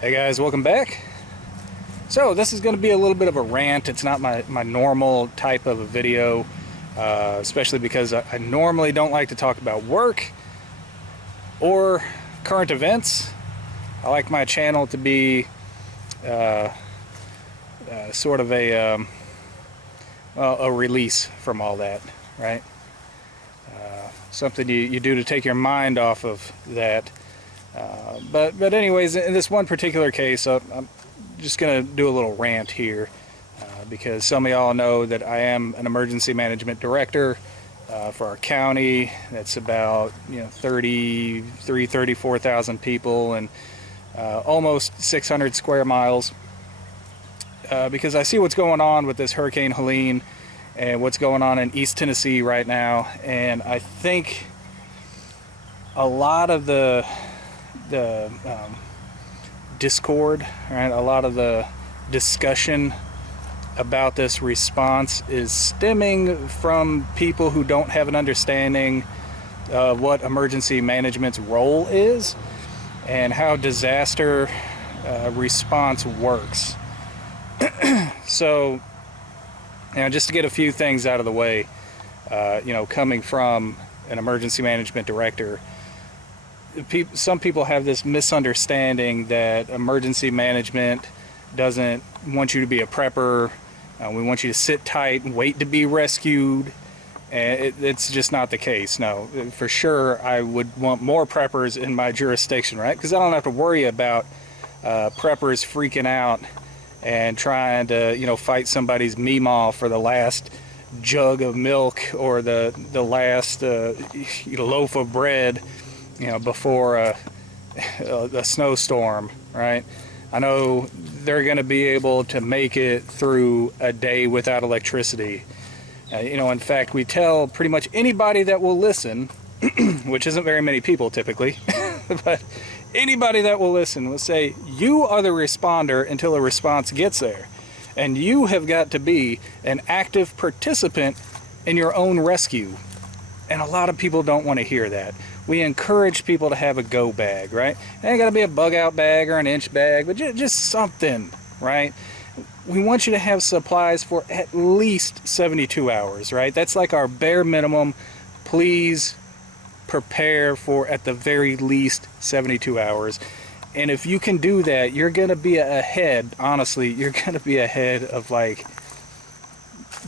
Hey guys, welcome back. So this is going to be a little bit of a rant. It's not my normal type of a video, especially because I normally don't like to talk about work or current events. I like my channel to be sort of a release from all that, right? Something you do to take your mind off of that. But anyways, in this one particular case, I'm just going to do a little rant here because some of y'all know that I am an emergency management director for our county. That's about 34,000 people and almost 600 square miles. Because I see what's going on with this Hurricane Helene and what's going on in East Tennessee right now, and I think a lot of the discord, right? A lot of the discussion about this response is stemming from people who don't have an understanding of what emergency management's role is and how disaster response works. So, just to get a few things out of the way, coming from an emergency management director, some people have this misunderstanding that emergency management doesn't want you to be a prepper. We want you to sit tight and wait to be rescued. And it's just not the case. No, for sure, I would want more preppers in my jurisdiction, right? Because I don't have to worry about preppers freaking out and trying to, fight somebody's meemaw for the last jug of milk or the last loaf of bread, before a snowstorm, right? I know they're going to be able to make it through a day without electricity. In fact, we tell pretty much anybody that will listen, which isn't very many people typically, but anybody that will listen will say, you are the responder until a response gets there. And you have got to be an active participant in your own rescue. And a lot of people don't want to hear that. We encourage people to have a go bag, right? It ain't got to be a bug out bag or an inch bag, but just something, right? We want you to have supplies for at least 72 hours, right? That's like our bare minimum. Please prepare for at the very least 72 hours. And if you can do that, you're going to be ahead, honestly, you're going to be ahead of like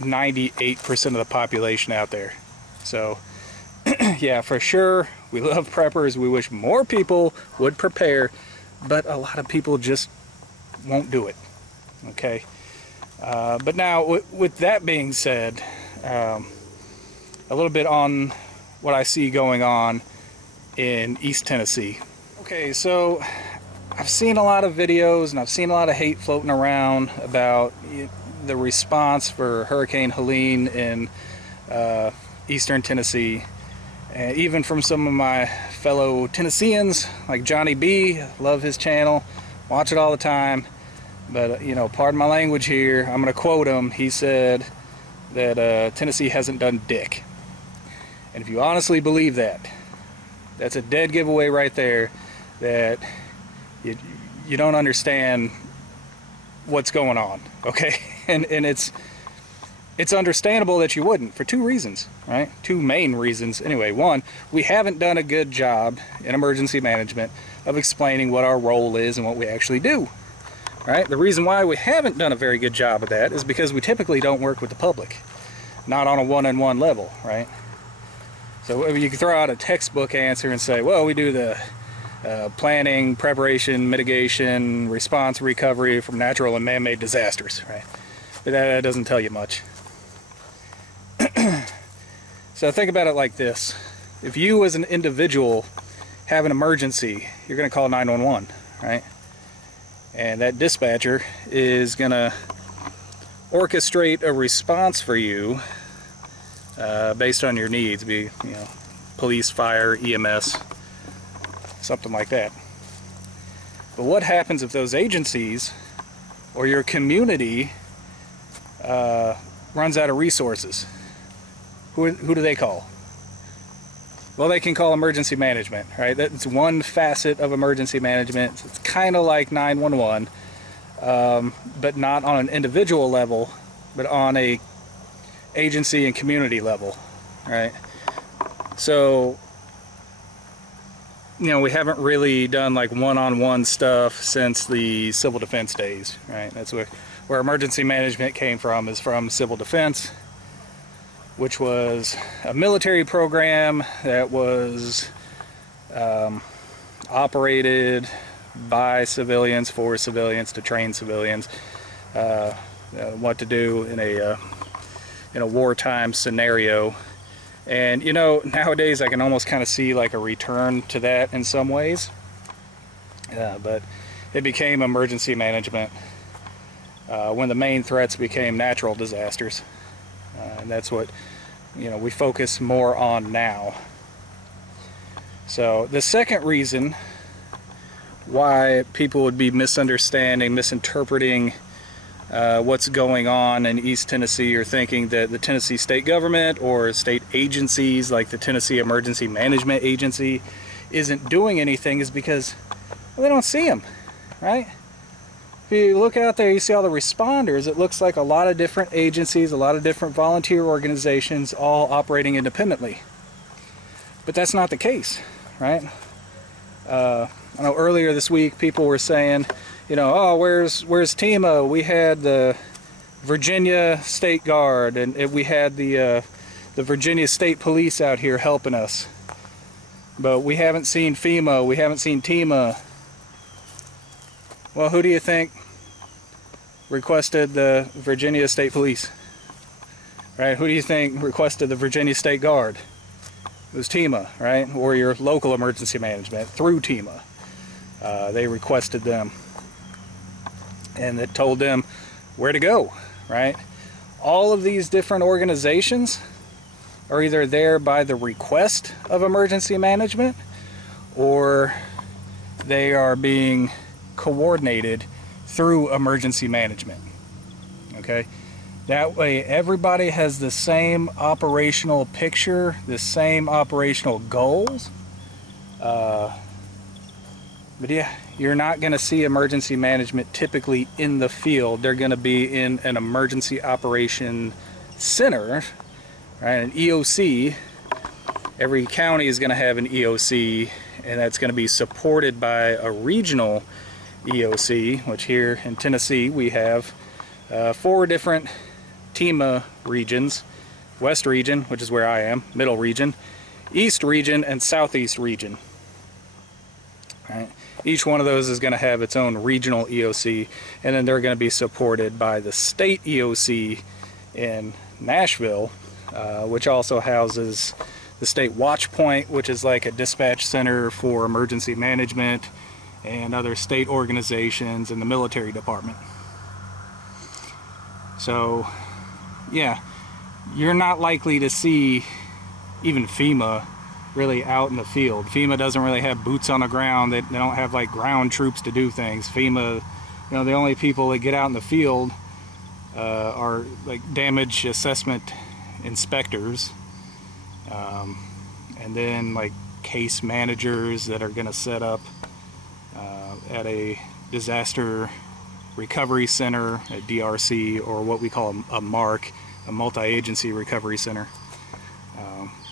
98% of the population out there. So, yeah, for sure, we love preppers. We wish more people would prepare, but a lot of people just won't do it, okay? But now, with that being said, a little bit on what I see going on in East Tennessee. Okay, so I've seen a lot of videos and I've seen a lot of hate floating around about the response for Hurricane Helene in eastern Tennessee. And even from some of my fellow Tennesseans, like Johnny B, love his channel, watch it all the time. But, pardon my language here, I'm going to quote him. He said that Tennessee hasn't done dick. And if you honestly believe that, that's a dead giveaway right there that you don't understand what's going on, okay? And it's understandable that you wouldn't for two reasons, right? Two main reasons. Anyway, one, we haven't done a good job in emergency management of explaining what our role is and what we actually do, right? The reason why we haven't done a very good job of that is because we typically don't work with the public, not on a one-on-one level, right? So you can throw out a textbook answer and say, well, we do the planning, preparation, mitigation, response, recovery from natural and man-made disasters, right? But that doesn't tell you much. So think about it like this. If you as an individual have an emergency, you're going to call 911, right? And that dispatcher is going to orchestrate a response for you based on your needs, be police, fire, EMS, something like that. But what happens if those agencies or your community runs out of resources? Who do they call? well, they can call emergency management, right? That's one facet of emergency management. It's kind of like 911, but not on an individual level, but on a agency and community level, right? So, you know, we haven't really done like one-on-one stuff since the civil defense days, right? That's where emergency management came from, is from civil defense, which was a military program that was operated by civilians for civilians to train civilians what to do in a wartime scenario. And you know, nowadays I can almost kind of see like a return to that in some ways, but it became emergency management when the main threats became natural disasters, and that's what, you know, we focus more on now. So the second reason why people would be misunderstanding, misinterpreting what's going on in East Tennessee, or thinking that the Tennessee state government or state agencies like the Tennessee Emergency Management Agency isn't doing anything, is because, well, they don't see them, right? If you look out there, you see all the responders. It looks like a lot of different agencies, a lot of different volunteer organizations, all operating independently. But that's not the case, right? I know earlier this week people were saying, you know, oh, where's TEMA? We had the Virginia State Guard, and we had the Virginia State Police out here helping us. But we haven't seen FEMA, we haven't seen TEMA. Well, who do you think requested the Virginia State Police? Right? Who do you think requested the Virginia State Guard? It was TEMA, right? Or your local emergency management through TEMA. They requested them, and it told them where to go, right? All of these different organizations are either there by the request of emergency management, or they are being coordinated through emergency management. Okay, that way everybody has the same operational picture, the same operational goals. But yeah, you're not going to see emergency management typically in the field. They're going to be in an emergency operation center, right? An EOC. Every county is going to have an EOC, and that's going to be supported by a regional EOC, which here in Tennessee we have 4 different TEMA regions: West Region, which is where I am, Middle Region, East Region, and Southeast Region. Right. Each one of those is going to have its own regional EOC, and then they're going to be supported by the state EOC in Nashville, which also houses the State Watch Point, which is like a dispatch center for emergency management and other state organizations, and the military department. So yeah, you're not likely to see even FEMA really out in the field. FEMA doesn't really have boots on the ground. They don't have like ground troops to do things. FEMA, you know, the only people that get out in the field are like damage assessment inspectors, and then like case managers that are going to set up at a disaster recovery center, a DRC, or what we call a MARC, a multi-agency recovery center.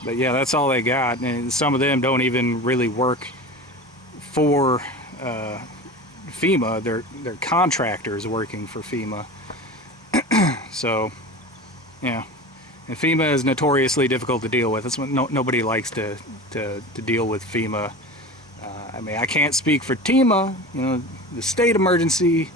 But yeah, that's all they got, and some of them don't even really work for FEMA. They're contractors working for FEMA. So yeah, and FEMA is notoriously difficult to deal with. That's what nobody likes to deal with FEMA. I mean, I can't speak for TEMA, you know, the state emergency,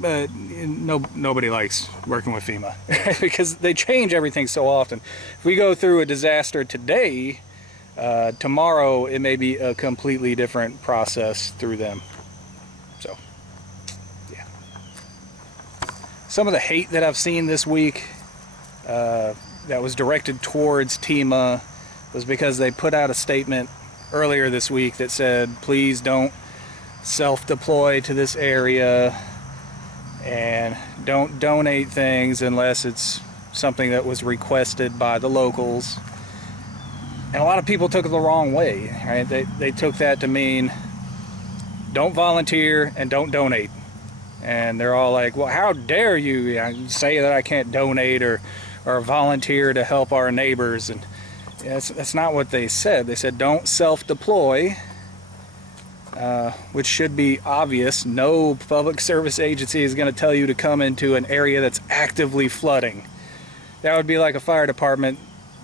but nobody likes working with FEMA because they change everything so often. If we go through a disaster today, tomorrow it may be a completely different process through them. So yeah, some of the hate that I've seen this week that was directed towards TEMA was because they put out a statement earlier this week that said, please don't self-deploy to this area, and don't donate things unless it's something that was requested by the locals. And a lot of people took it the wrong way, right? They took that to mean don't volunteer and don't donate. And they're all like, well, how dare you say that I can't donate or volunteer to help our neighbors? And that's not what they said. They said don't self-deploy, which should be obvious. No public service agency is going to tell you to come into an area that's actively flooding. That would be like a fire department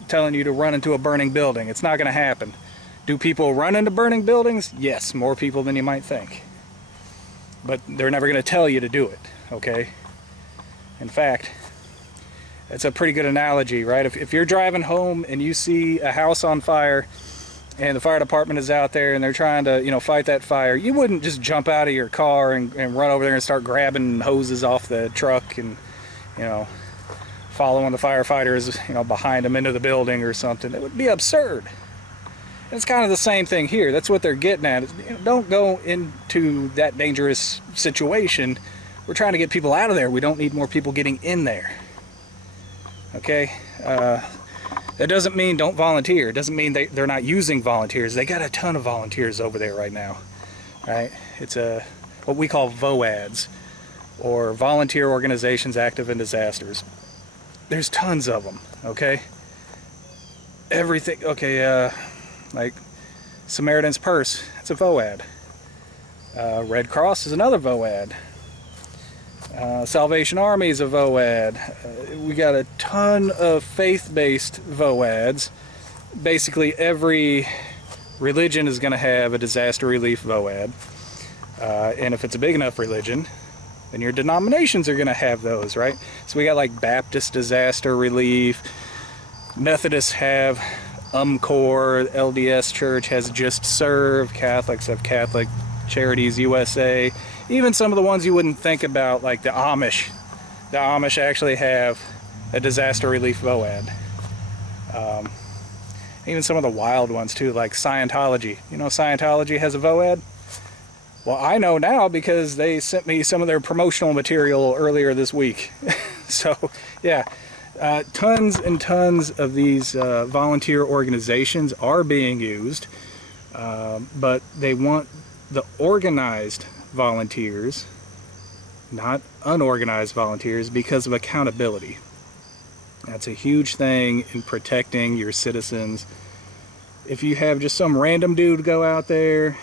telling you to run into a burning building. It's not going to happen. Do people run into burning buildings? Yes, more people than you might think. But they're never going to tell you to do it, okay? In fact, it's a pretty good analogy, right? If you're driving home and you see a house on fire and the fire department is out there and they're trying to, you know, fight that fire, you wouldn't just jump out of your car and run over there and start grabbing hoses off the truck and, you know, following the firefighters, you know, behind them into the building or something. It would be absurd. It's kind of the same thing here. That's what they're getting at. You know, don't go into that dangerous situation. We're trying to get people out of there. We don't need more people getting in there. Okay? That doesn't mean don't volunteer. It doesn't mean they're not using volunteers. They got a ton of volunteers over there right now. Right? It's what we call VOADs, or Volunteer Organizations Active in Disasters. There's tons of them, okay? Everything, okay, like Samaritan's Purse, it's a VOAD. Red Cross is another VOAD. Salvation Army is a VOAD. We got a ton of faith-based VOADs. Basically every religion is going to have a disaster relief VOAD. And if it's a big enough religion, then your denominations are going to have those, right? So we got like Baptist Disaster Relief, Methodists have UMCOR, LDS Church has Just Serve, Catholics have Catholic Charities USA, even some of the ones you wouldn't think about, like the Amish. The Amish actually have a disaster relief VOAD. Even some of the wild ones too, like Scientology. You know Scientology has a VOAD? Well, I know now because they sent me some of their promotional material earlier this week. So, yeah, tons and tons of these volunteer organizations are being used, but they want the organized volunteers, not unorganized volunteers, because of accountability. That's a huge thing in protecting your citizens. If you have just some random dude go out there,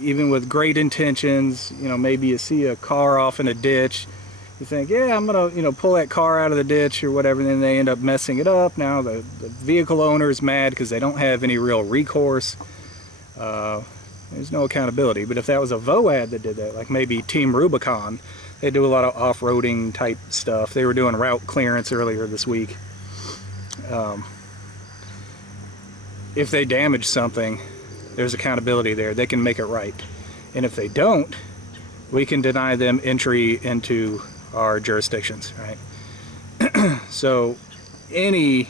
even with great intentions, you know, maybe you see a car off in a ditch, you think, yeah, I'm gonna, you know, pull that car out of the ditch or whatever, and then they end up messing it up. Now the vehicle owner is mad because they don't have any real recourse. There's no accountability. But if that was a VOAD that did that, like maybe Team Rubicon, they do a lot of off-roading type stuff. They were doing route clearance earlier this week. If they damage something, there's accountability there. They can make it right. And if they don't, we can deny them entry into our jurisdictions, right? So any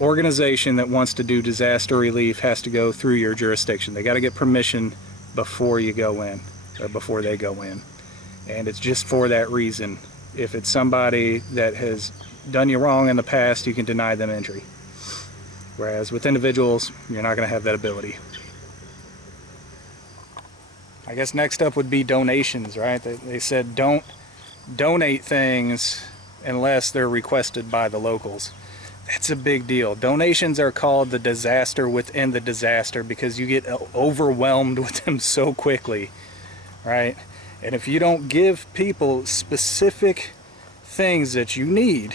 organization that wants to do disaster relief has to go through your jurisdiction. They got to get permission before you go in, or before they go in. And it's just for that reason. If it's somebody that has done you wrong in the past, you can deny them entry. Whereas with individuals, you're not going to have that ability. I guess next up would be donations, right? They said don't donate things unless they're requested by the locals. That's a big deal. Donations are called the disaster within the disaster because you get overwhelmed with them so quickly, right? And if you don't give people specific things that you need,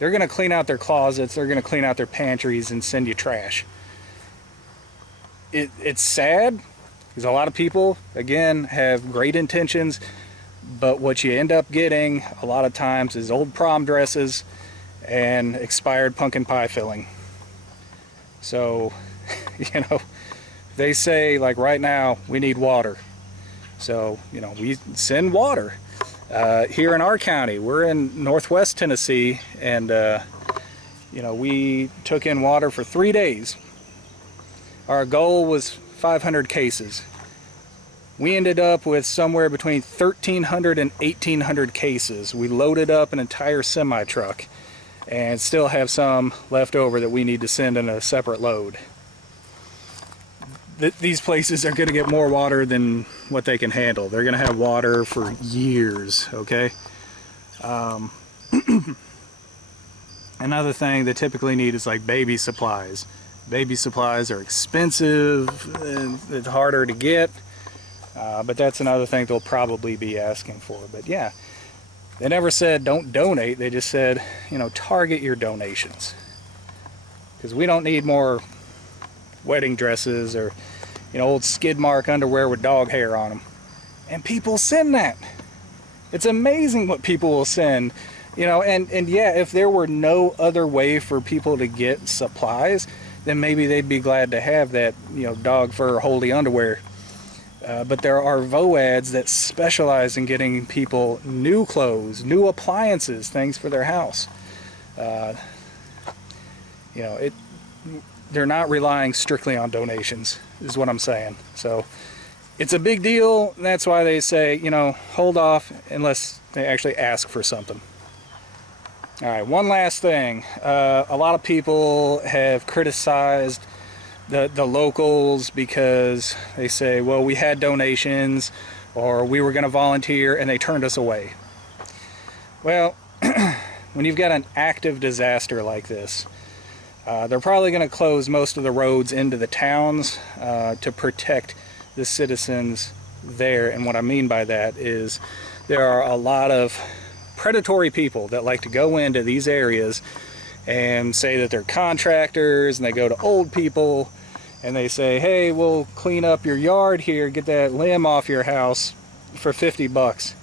they're going to clean out their closets, they're going to clean out their pantries and send you trash. It's sad because a lot of people, again, have great intentions, but what you end up getting a lot of times is old prom dresses and expired pumpkin pie filling. So, you know, they say, like right now, we need water. So, you know, we send water. Here in our county, we're in northwest Tennessee, and you know, we took in water for 3 days. Our goal was 500 cases. We ended up with somewhere between 1,300 and 1,800 cases. We loaded up an entire semi-truck, and still have some left over that we need to send in a separate load. These places are going to get more water than what they can handle. They're going to have water for years, okay? Another thing they typically need is like baby supplies. Baby supplies are expensive, and it's harder to get, but that's another thing they'll probably be asking for. But yeah, they never said don't donate, they just said, you know, target your donations. Because we don't need more wedding dresses or, you know, old skid mark underwear with dog hair on them. And people send that. It's amazing what people will send. You know, and yeah, if there were no other way for people to get supplies, then maybe they'd be glad to have that, you know, dog fur holy underwear. But there are VOADs that specialize in getting people new clothes, new appliances, things for their house. You know, they're not relying strictly on donations, is what I'm saying. So it's a big deal. And that's why they say, you know, hold off unless they actually ask for something. All right, one last thing. A lot of people have criticized the locals because they say, well, we had donations or we were going to volunteer and they turned us away. Well, when you've got an active disaster like this, they're probably going to close most of the roads into the towns to protect the citizens there. And what I mean by that is there are a lot of predatory people that like to go into these areas and say that they're contractors, and they go to old people and they say, hey, we'll clean up your yard here, get that limb off your house for 50 bucks.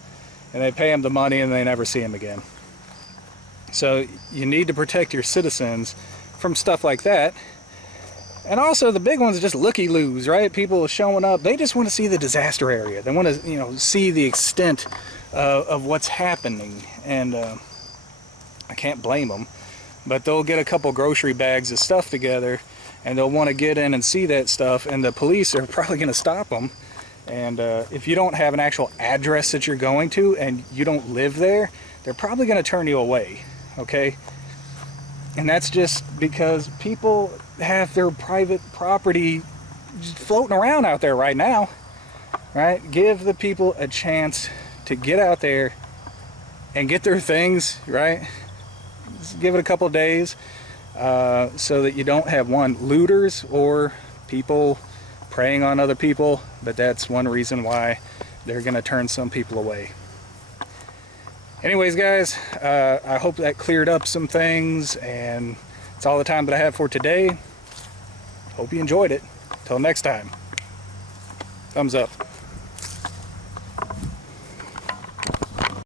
And they pay them the money and they never see them again. So you need to protect your citizens from stuff like that. And also the big ones are just looky-loos, right? People showing up, they just want to see the disaster area. They want to, you know, see the extent of what's happening. And I can't blame them. But they'll get a couple grocery bags of stuff together and they'll want to get in and see that stuff, and the police are probably going to stop them. And if you don't have an actual address that you're going to and you don't live there, they're probably going to turn you away, okay? And that's just because people have their private property just floating around out there right now, right? Give the people a chance to get out there and get their things, right? Just give it a couple days so that you don't have, one, looters or people preying on other people, but that's one reason why they're going to turn some people away. Anyways, guys, I hope that cleared up some things, and it's all the time that I have for today. Hope you enjoyed it. Till next time, thumbs up.